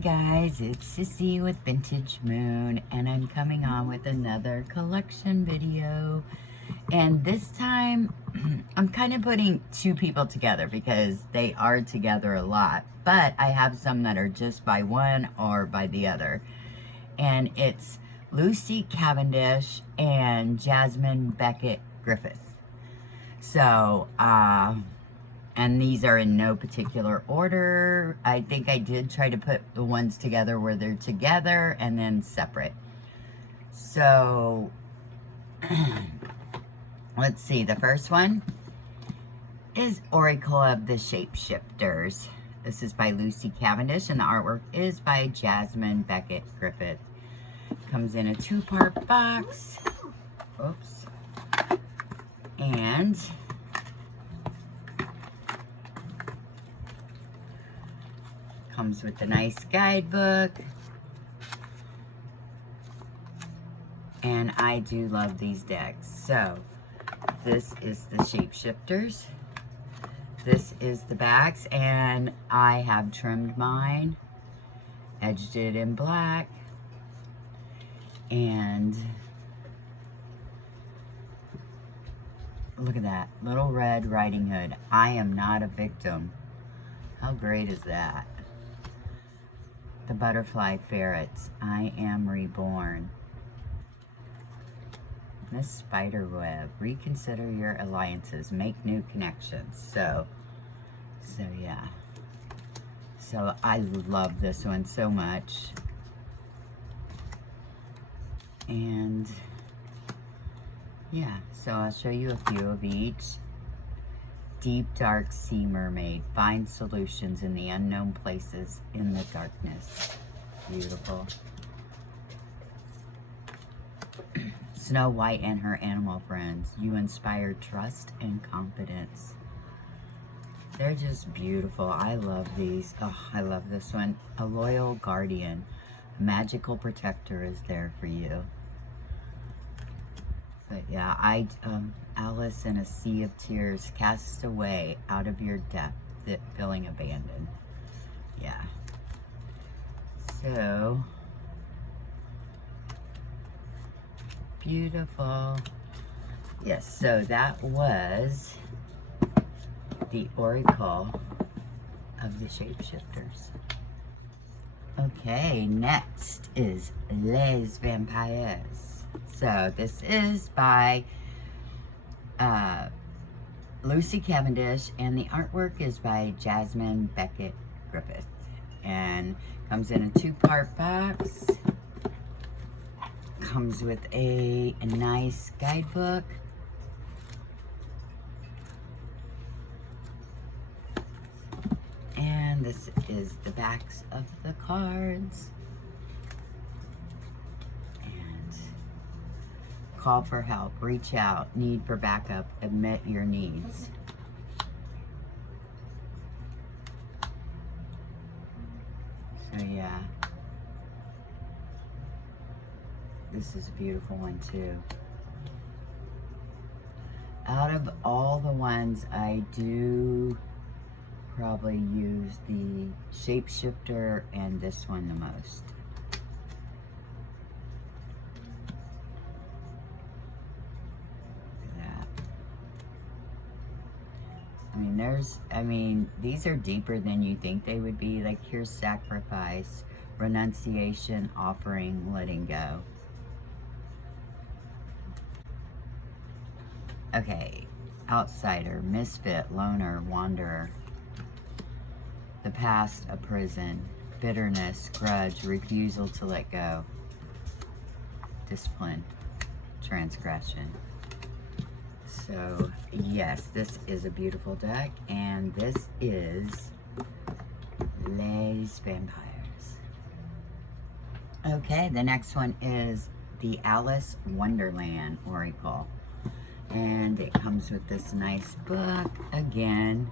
guys, it's Sissy with Vintage Moon, and I'm coming on with another collection video. And this time, I'm kind of putting two people together because they are together a lot. But I have some that are just by one or by the other. And it's Lucy Cavendish and Jasmine Becket-Griffith. So, and these are in no particular order. I think I did try to put the ones together where they're together and then separate. So, let's see. The first one is Oracle of the Shapeshifters. This is by Lucy Cavendish, and the artwork is by Jasmine Becket-Griffith. Comes in a 2-part box. Oops. And comes with a nice guidebook. And I do love these decks. So, this is the Shapeshifters. This is the backs, and I have trimmed mine, edged it in black, and look at that, Little Red Riding Hood. I am not a victim. How great is that? The Butterfly Ferrets. I am reborn. Miss Spiderweb. Reconsider your alliances. Make new connections. So yeah. So I love this one so much. And yeah, so I'll show you a few of each. Deep Dark Sea Mermaid. Find solutions in the unknown places in the darkness. Beautiful. Snow White and her animal friends. You inspire trust and confidence. They're just beautiful. I love these. Oh, I love this one. A loyal guardian. A magical protector is there for you. But yeah, Alice in a Sea of Tears, cast away out of your depth, feeling abandoned. Yeah. So beautiful. Yes, so that was the Oracle of the Shapeshifters. Okay, next is Les Vampires. So this is by Lucy Cavendish, and the artwork is by Jasmine Becket-Griffith, and comes in a 2-part box. Comes with a nice guidebook. And this is the backs of the cards. Call for help, reach out, need for backup, admit your needs. So yeah, this is a beautiful one too. Out of all the ones, I do probably use the Shapeshifter and this one the most. These are deeper than you think they would be. Like, here's sacrifice, renunciation, offering, letting go. Okay, outsider, misfit, loner, wanderer. The past, a prison. Bitterness, grudge, refusal to let go. Discipline, transgression. So, yes, this is a beautiful deck, and this is Les Vampires. Okay, the next one is the Alice Wonderland Oracle, and it comes with this nice book again.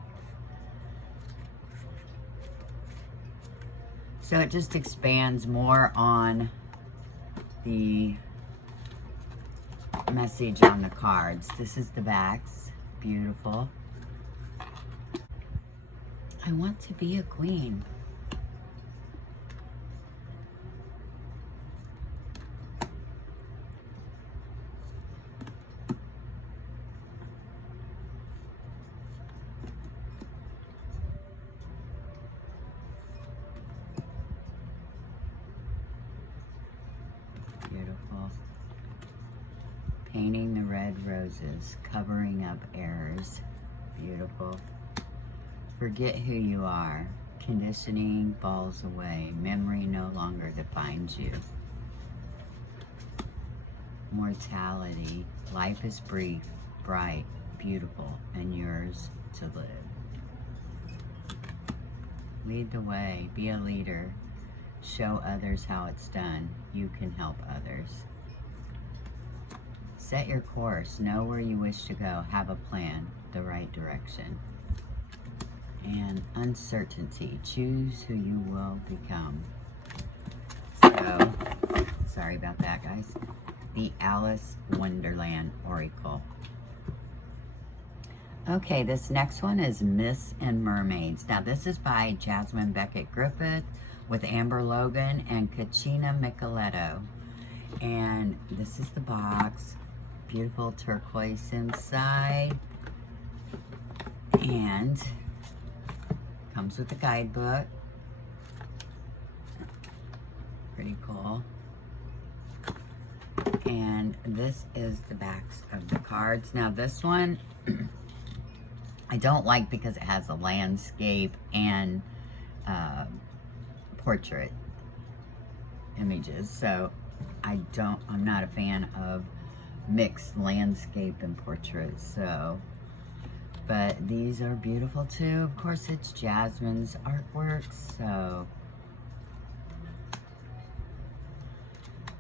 So it just expands more on the message on the cards. This is the backs. Beautiful. I want to be a queen. red roses, covering up errors. Beautiful. Forget who you are. Conditioning falls away. Memory no longer defines you. Mortality. Life is brief, bright, beautiful, and yours to live. Lead the way. Be a leader. Show others how it's done. You can help others. Set your course. Know where you wish to go. Have a plan. The right direction. And uncertainty. Choose who you will become. So, sorry about that, guys. The Alice Wonderland Oracle. Okay, this next one is Myths and Mermaids. Now, this is by Jasmine Becket-Griffith with Amber Logan and Kachina Micheletto. And this is the box. Beautiful turquoise inside. And comes with a guidebook. Pretty cool. And this is the backs of the cards. Now this one I don't like because it has a landscape and portrait images. So I'm not a fan of mixed landscape and portrait. So, but these are beautiful too. Of course, it's Jasmine's artwork. So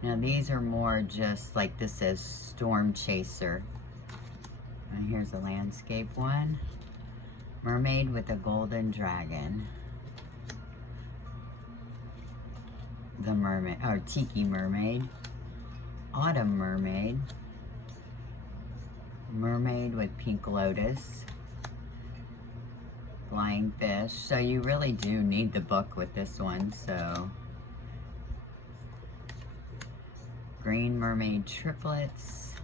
now these are more just like this says Storm Chaser. And here's a landscape one. Mermaid with a golden dragon. The mermaid, or Tiki Mermaid. Autumn Mermaid. Mermaid with pink lotus. Flying fish. So you really do need the book with this one. So green mermaid triplets.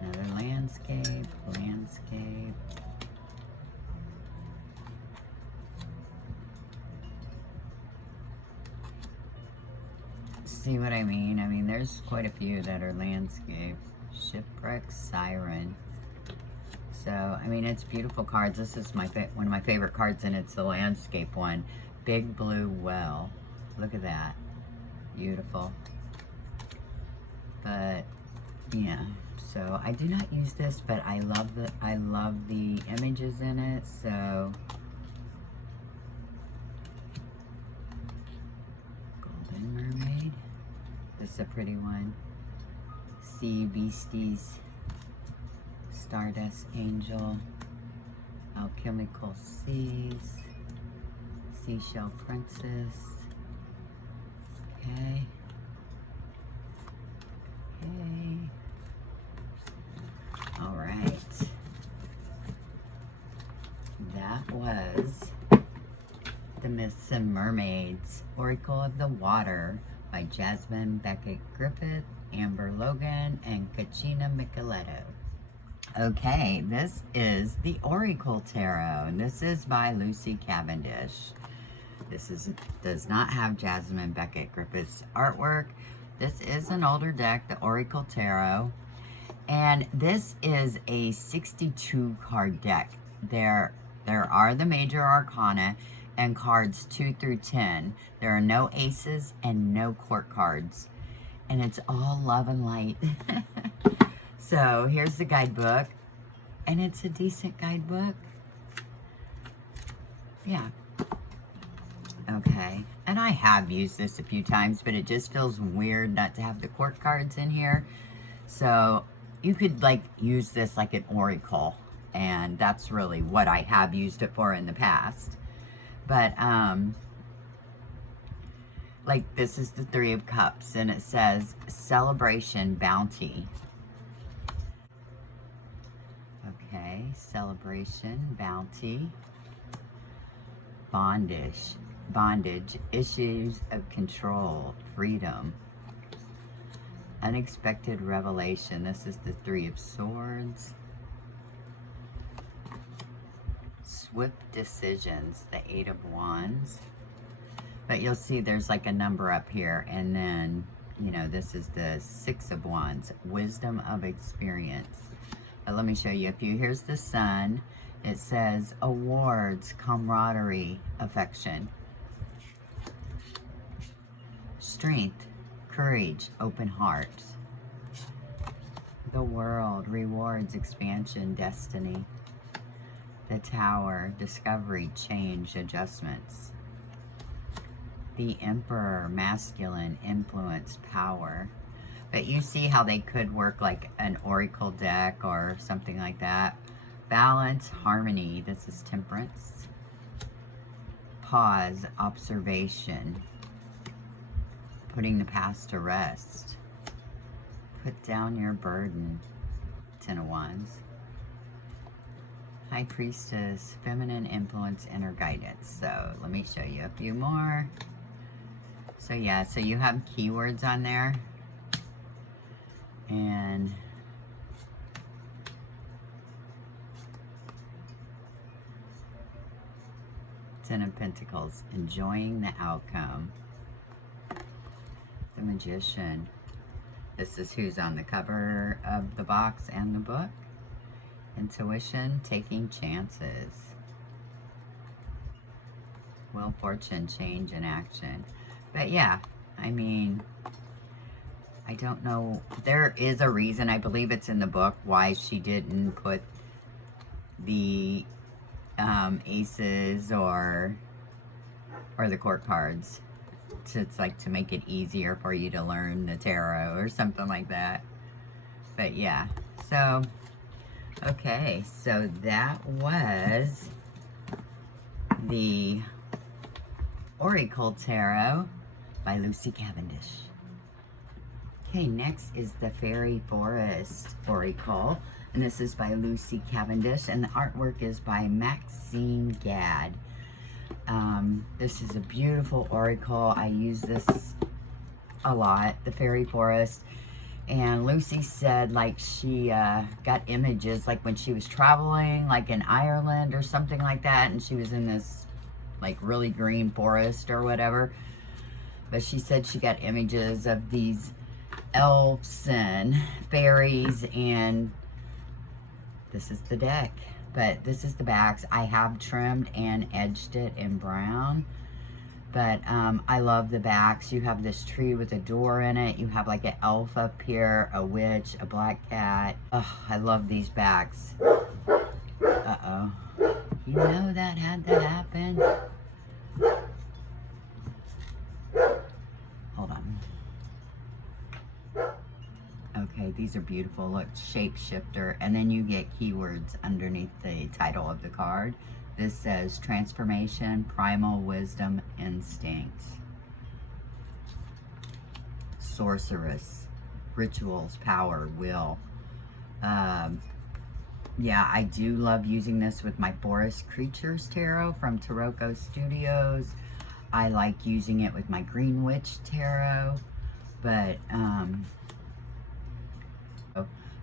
Another landscape. See what I mean? I mean, there's quite a few that are landscape. Shipwreck Siren. So, I mean, it's beautiful cards. This is one of my favorite cards, and it's the landscape one. Big Blue Whale. Look at that. Beautiful. But, yeah. So, I do not use this, but I love the images in it. So, Golden Mermaid. This is a pretty one. Sea Beasties. Stardust Angel. Alchemical Seas. Seashell Princess. Okay. All right. That was The Myths and Mermaids, Oracle of the Water by Jasmine Becket-Griffith, Amber Logan, and Kachina Micheletto. Okay, this is the Oracle Tarot, and this is by Lucy Cavendish. This does not have Jasmine Becket-Griffith's artwork. This is an older deck, the Oracle Tarot, and this is a 62 card deck. There are the major arcana and cards 2 through 10. There are no aces and no court cards, and it's all love and light. So here's the guidebook, and it's a decent guidebook. Yeah. Okay, and I have used this a few times, but it just feels weird not to have the court cards in here. So you could like use this like an oracle, and that's really what I have used it for in the past. But like this is the Three of Cups, and it says Celebration Bounty. Okay, Celebration Bounty. Bondage, issues of control, freedom, unexpected revelation. This is the Three of Swords. Swift decisions, the Eight of Wands. But you'll see there's like a number up here, and then you know, this is the Six of Wands, wisdom of experience. But let me show you a few. Here's the Sun. It says awards, camaraderie, affection, strength, courage, open heart. The World, rewards, expansion, destiny. The Tower, discovery, change, adjustments. The Emperor, masculine, influence, power. But you see how they could work like an oracle deck or something like that. Balance, harmony. This is Temperance. Pause, observation. Putting the past to rest. Put down your burden. Ten of Wands. High Priestess, feminine influence, inner guidance. So let me show you a few more. So yeah, so you have keywords on there. And Ten of Pentacles, enjoying the outcome. The Magician. This is who's on the cover of the box and the book. Intuition, taking chances. Wheel of Fortune, change and action. But yeah, I mean, I don't know. There is a reason, I believe it's in the book, why she didn't put the aces or the court cards. It's like to make it easier for you to learn the tarot or something like that. But yeah, so okay, so that was the Oracle Tarot by Lucy Cavendish. Okay, next is the Fairy Forest Oracle, and this is by Lucy Cavendish, and the artwork is by Maxine Gadd. This is a beautiful oracle. I use this a lot, the Fairy Forest. And Lucy said like she got images like when she was traveling like in Ireland or something like that, and she was in this like really green forest or whatever. But she said she got images of these elves and fairies, and this is the deck. But this is the backs. I have trimmed and edged it in brown. But I love the backs. You have this tree with a door in it. You have like an elf up here, a witch, a black cat. Oh, I love these backs. Uh-oh. You know that had to happen. Hold on. Okay, these are beautiful. Look, shapeshifter. And then you get keywords underneath the title of the card. This says transformation, primal wisdom, instinct. Sorceress, rituals, power, will. Yeah, I do love using this with my Forest Creatures Tarot from Taroko Studios. I like using it with my Green Witch Tarot. But,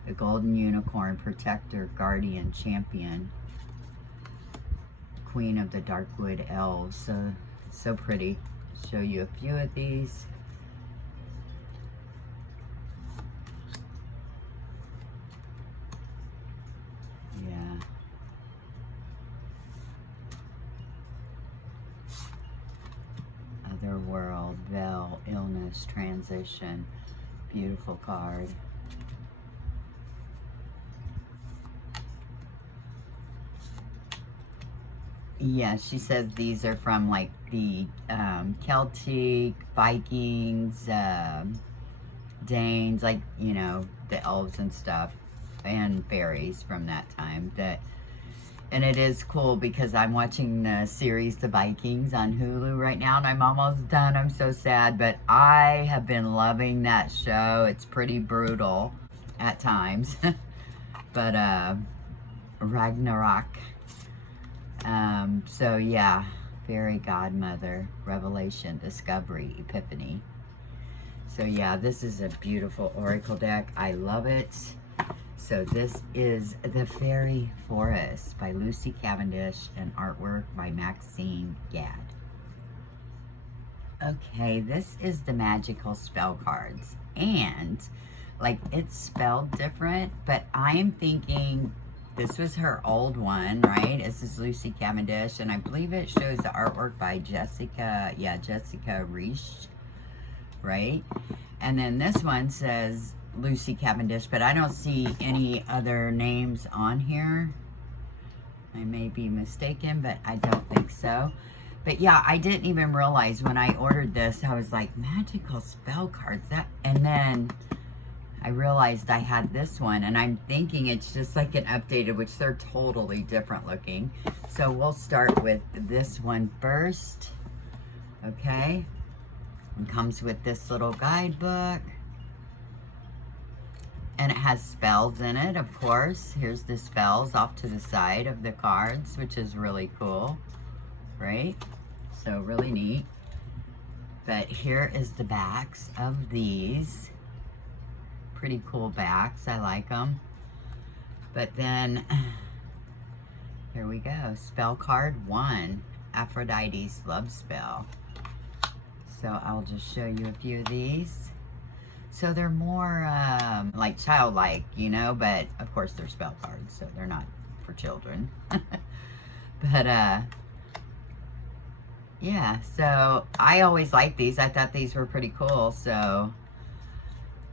the Golden Unicorn, Protector, Guardian, Champion, Queen of the Darkwood Elves. So pretty. Show you a few of these. Yeah. Otherworld, Veil, Illness, Transition. Beautiful card. Yeah, she says these are from like the Celtic, Vikings, Danes, like, you know, the elves and stuff, and fairies from that time. And it is cool because I'm watching the series The Vikings on Hulu right now, and I'm almost done. I'm so sad, but I have been loving that show. It's pretty brutal at times, but Ragnarok. So yeah, Fairy Godmother, Revelation, Discovery, Epiphany. So yeah, this is a beautiful oracle deck. I love it. So this is the Fairy Forest by Lucy Cavendish and artwork by Maxine Gadd. Okay, this is the magical spell cards. And like it's spelled different, but I am thinking this was her old one, right? This is Lucy Cavendish, and I believe it shows the artwork by Jessica Reich, right? And then this one says Lucy Cavendish, but I don't see any other names on here. I may be mistaken, but I don't think so. But yeah, I didn't even realize when I ordered this, I was like, magical spell cards, and then I realized I had this one, and I'm thinking it's just like an updated, which they're totally different looking. So we'll start with this one first, okay? It comes with this little guidebook. And it has spells in it, of course. Here's the spells off to the side of the cards, which is really cool, right? So really neat. But here is the backs of these. Pretty cool backs, I like them. But then, here we go. Spell card 1, Aphrodite's love spell. So I'll just show you a few of these. So they're more like childlike, you know, but of course they're spell cards, so they're not for children. But yeah, so I always liked these. I thought these were pretty cool, so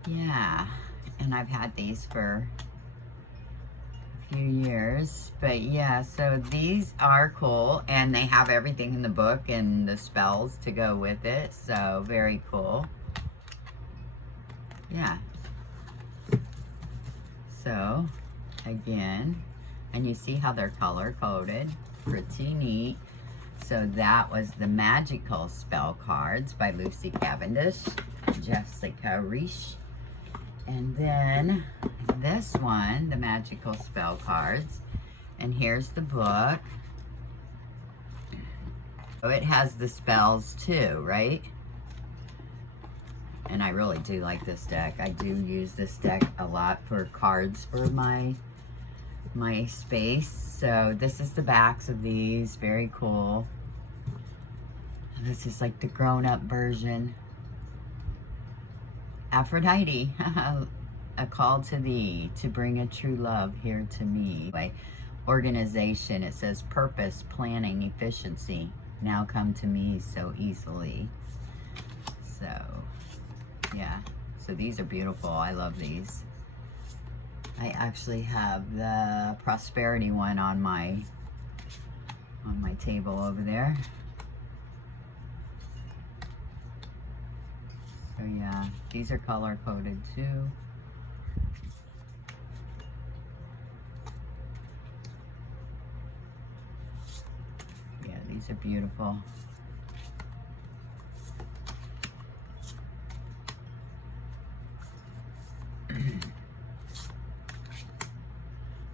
yeah. And I've had these for a few years, but yeah, so these are cool, and they have everything in the book and the spells to go with it, so very cool. Yeah. So, again, and you see how they're color coded. Pretty neat. So that was the magical spell cards by Lucy Cavendish, Jessica Reich. And then this one, the magical spell cards. And here's the book. So it has the spells too, right? And I really do like this deck. I do use this deck a lot for cards for my space. So this is the backs of these. Very cool. This is like the grown-up version. Aphrodite, a call to thee to bring a true love here to me. By organization, it says purpose, planning, efficiency. Now come to me so easily. So yeah, so these are beautiful. I love these. I actually have the prosperity one on my table over there. So yeah, these are color coded too. Yeah, these are beautiful.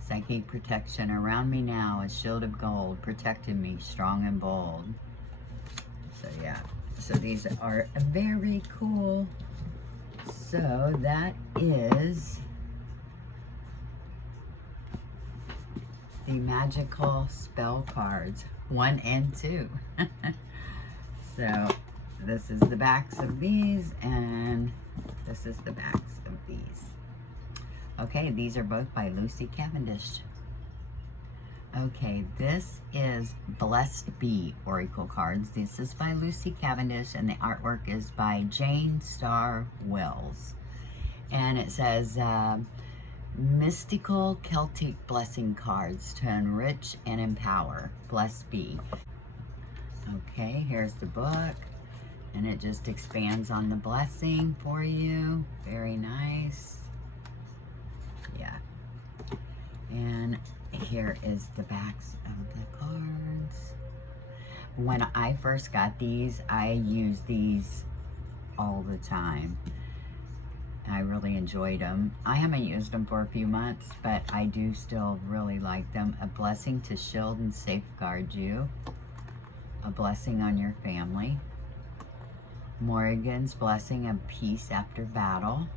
Psychic protection around me now, a shield of gold, protecting me, strong and bold. So yeah, so these are very cool. So that is the magical spell cards 1 and 2. So this is the backs of these, and this is the backs of these. Okay, these are both by Lucy Cavendish. Okay, this is Blessed Bee Oracle cards. This is by Lucy Cavendish, and the artwork is by Jane Starr Wells. And it says, mystical Celtic blessing cards to enrich and empower. Blessed Bee. Okay, here's the book. And it just expands on the blessing for you. Very nice. Yeah. And here is the backs of the cards. When I first got these, I used these all the time. I really enjoyed them. I haven't used them for a few months, but I do still really like them. A blessing to shield and safeguard you. A blessing on your family. Morrigan's blessing of peace after battle.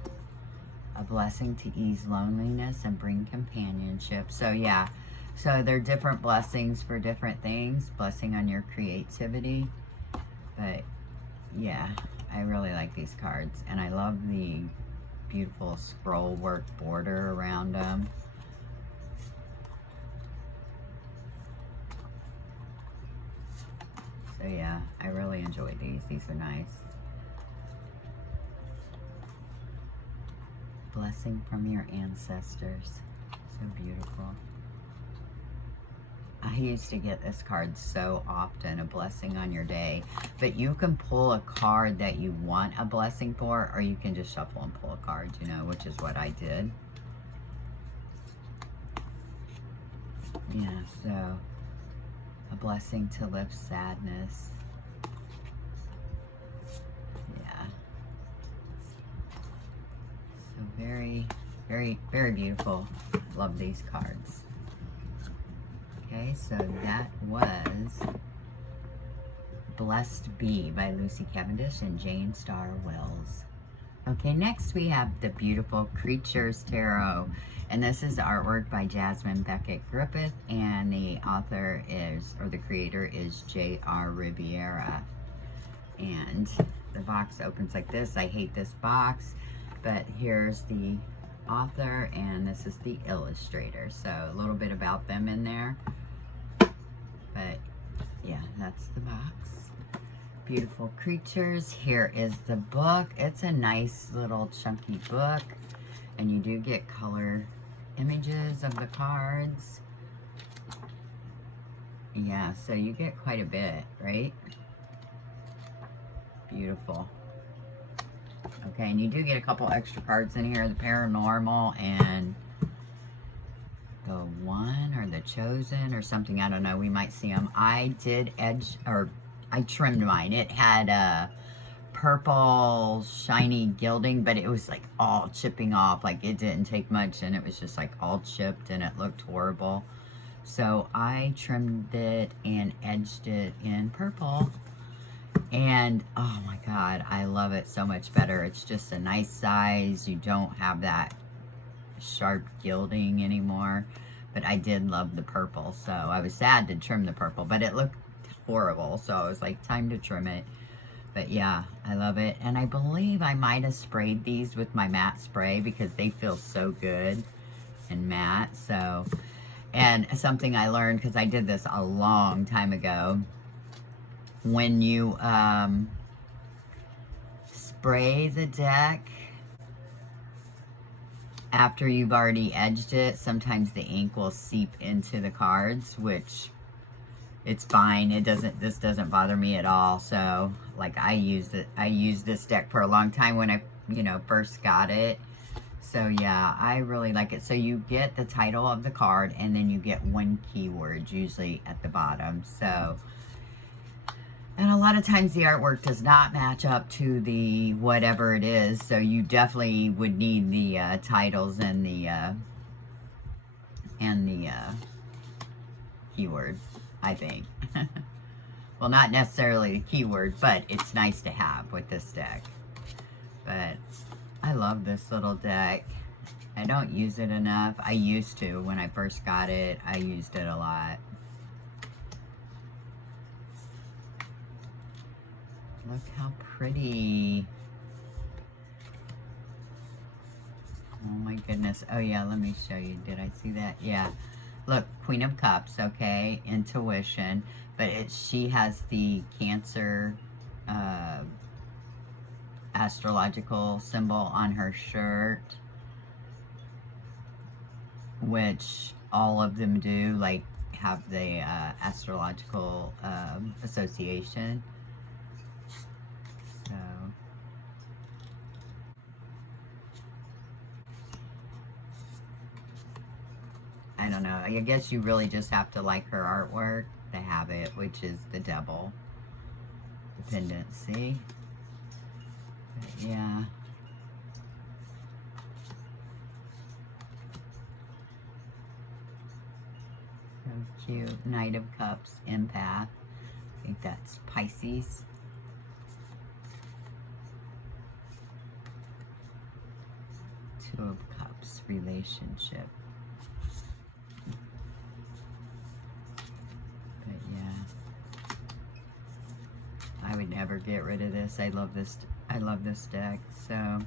A blessing to ease loneliness and bring companionship. So yeah, so they're different blessings for different things. Blessing on your creativity. But yeah, I really like these cards, and I love the beautiful scroll work border around them. So yeah, I really enjoy these. These are nice. Blessing from your ancestors. So beautiful. I used to get this card so often, a blessing on your day. But you can pull a card that you want a blessing for, or you can just shuffle and pull a card, you know, which is what I did. Yeah, so a blessing to lift sadness. Yeah. So very, very, very beautiful. Love these cards. Okay, so that was Blessed Bee by Lucy Cavendish and Jane Starr Wells. Okay, next we have the beautiful Creatures Tarot. And this is artwork by Jasmine Becket-Griffith, and the author is, or the creator is J.R. Riviera. And the box opens like this. I hate this box, but here's the author, and this is the illustrator. So a little bit about them in there. But yeah, that's the box. Beautiful creatures. Here is the book. It's a nice little chunky book, and you do get color images of the cards. Yeah, so you get quite a bit, right? Beautiful. Okay, and you do get a couple extra cards in here, the paranormal and the one or the chosen or something. I don't know. We might see them. I did I trimmed mine. It had a purple shiny gilding, but it was like all chipping off. Like it didn't take much, and it was just like all chipped, and it looked horrible. So I trimmed it and edged it in purple. And oh my God, I love it so much better. It's just a nice size. You don't have that sharp gilding anymore. But I did love the purple, so I was sad to trim the purple, but it looked horrible, so I was like, time to trim it. But yeah, I love it. And I believe I might have sprayed these with my matte spray because they feel so good and matte. So, and something I learned, because I did this a long time ago, when you spray the deck after you've already edged it, sometimes the ink will seep into the cards, which it's fine. This doesn't bother me at all. So like I used this deck for a long time when I, first got it. So yeah, I really like it. So you get the title of the card, and then you get one keyword usually at the bottom. So, and a lot of times the artwork does not match up to the whatever it is. So you definitely would need the titles and the keyword, I think. Well, not necessarily the keyword, but it's nice to have with this deck. But I love this little deck. I don't use it enough. I used to. When I first got it, I used it a lot. Look how pretty. Oh my goodness. Oh yeah, let me show you. Did I see that? Yeah. Look, Queen of Cups, okay, intuition. But she has the Cancer astrological symbol on her shirt, which all of them do, like have the astrological association. So I don't know. I guess you really just have to like her artwork to have it, which is the Devil dependency. But yeah. So cute. Knight of Cups, empath. I think that's Pisces. Two of Cups, relationship. But yeah, I would never never get rid of this. I love this deck. So,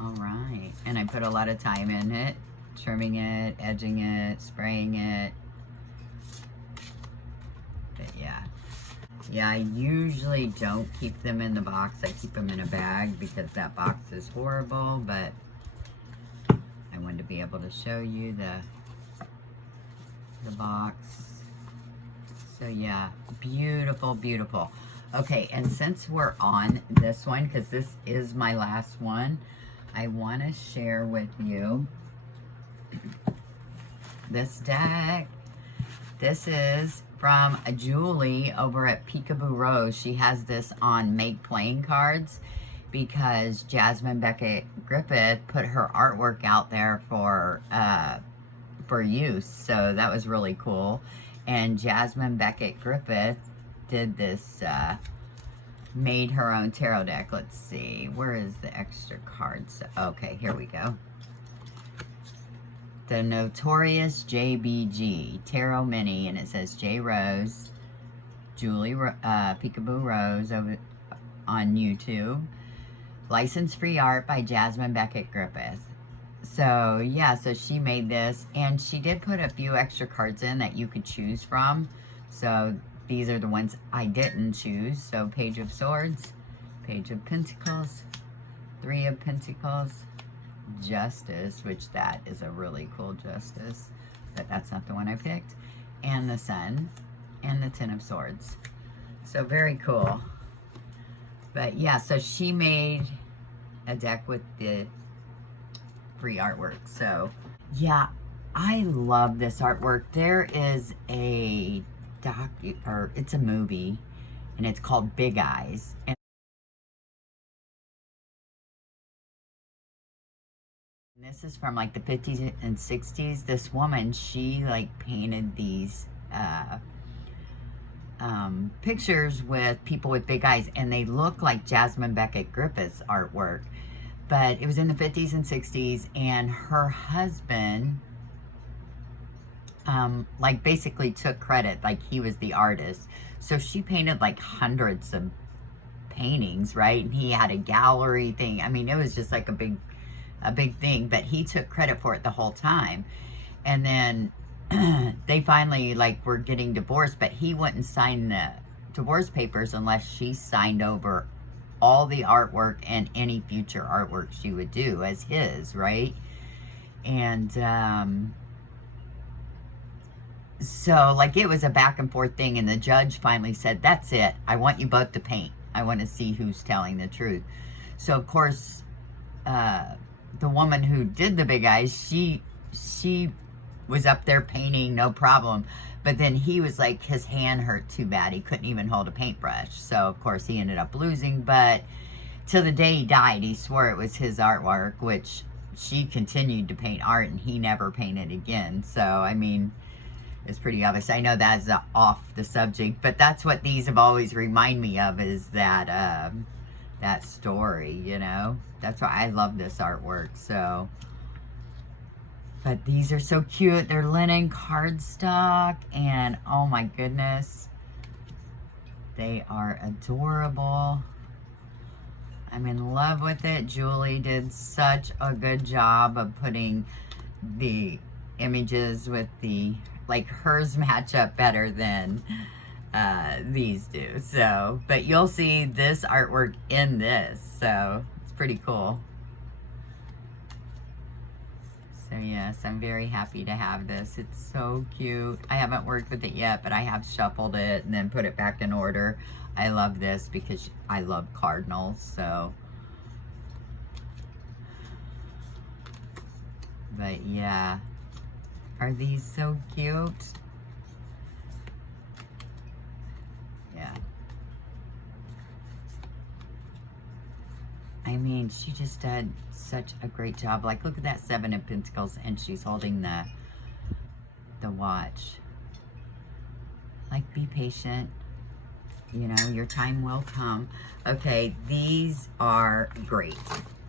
all right. And I put a lot of time in it, trimming it, edging it, spraying it. But yeah. Yeah, I usually don't keep them in the box. I keep them in a bag because that box is horrible, but I wanted to be able to show you the box. So yeah, beautiful, beautiful. Okay, and since we're on this one, because this is my last one, I want to share with you this deck. This is from Julie over at Peekaboo Rose. She has this on Make Playing Cards because Jasmine Becket-Griffith put her artwork out there for use. So that was really cool. And Jasmine Becket-Griffith did this, made her own tarot deck. Let's see, where is the extra cards? Okay, here we go. The Notorious JBG Tarot Mini, and it says J Rose, Julie Peekaboo Rose over on YouTube. License-free art by Jasmine Becket-Griffith. So yeah, so she made this, and she did put a few extra cards in that you could choose from. So these are the ones I didn't choose. So Page of Swords, Page of Pentacles, Three of Pentacles, Justice, which that is a really cool Justice, but that's not the one I picked, and the Sun, and the Ten of Swords. So very cool. But yeah, so she made a deck with the free artwork. So yeah, I love this artwork. There is a it's a movie, and it's called Big Eyes, and this is from like the 50s and 60s. This woman, she like painted these pictures with people with big eyes, and they look like Jasmine Becket-Griffith's artwork. But it was in the 50s and 60s, and her husband like basically took credit, like he was the artist. So she painted like hundreds of paintings, right? And he had a gallery thing. I mean, it was just like a big thing, but he took credit for it the whole time. And then they finally like were getting divorced, but he wouldn't sign the divorce papers unless she signed over all the artwork and any future artwork she would do as his, right? And so like it was a back and forth thing, and the judge finally said, that's it, I want you both to paint. I want to see who's telling the truth. So of course the woman who did the big eyes, she was up there painting, no problem. But then he was like, his hand hurt too bad. He couldn't even hold a paintbrush. So, of course, he ended up losing. But till the day he died, he swore it was his artwork, which she continued to paint art, and he never painted again. So, I mean, it's pretty obvious. I know that's off the subject, but that's what these have always remind me of, is that, that story, you know? That's why I love this artwork, so... But these are so cute. They're linen cardstock, and oh my goodness, they are adorable. I'm in love with it. Julie did such a good job of putting the images with the, like, hers match up better than these do. So, but you'll see this artwork in this, so it's pretty cool. So yes, I'm very happy to have this. It's so cute. I haven't worked with it yet, but I have shuffled it and then put it back in order. I love this because I love cardinals, so. But yeah, are these so cute? Yeah. I mean, she just did such a great job. Like, look at that Seven of Pentacles, and she's holding the watch. Like, be patient. You know, your time will come. Okay, these are great.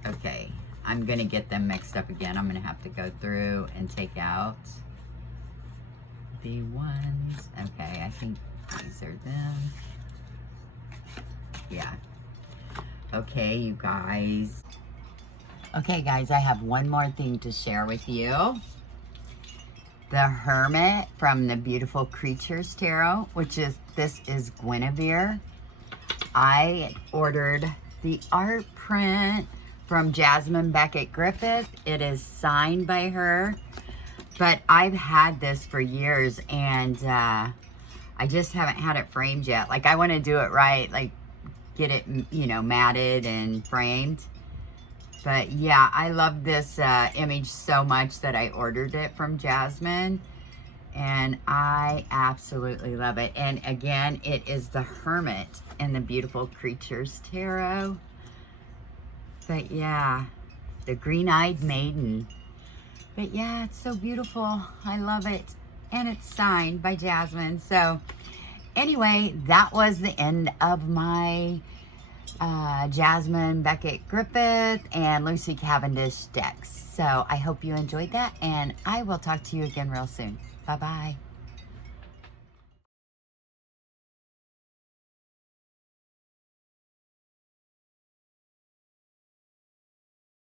Okay, I'm going to get them mixed up again. I'm going to have to go through and take out the ones. Okay, I think these are them. Yeah. Okay, you guys. Okay, guys, I have one more thing to share with you. The Hermit from the Beautiful Creatures Tarot, this is Guinevere. I ordered the art print from Jasmine Becket-Griffith. It is signed by her, but I've had this for years, and I just haven't had it framed yet. Like, I want to do it right, like get it, you know, matted and framed. But yeah, I love this image so much that I ordered it from Jasmine, and I absolutely love it. And again, it is the Hermit in the Beautiful Creatures Tarot. But yeah, the Green-Eyed Maiden. But yeah, it's so beautiful. I love it. And it's signed by Jasmine. So anyway, that was the end of my Jasmine Becket-Griffith and Lucy Cavendish decks. So I hope you enjoyed that, and I will talk to you again real soon. Bye-bye.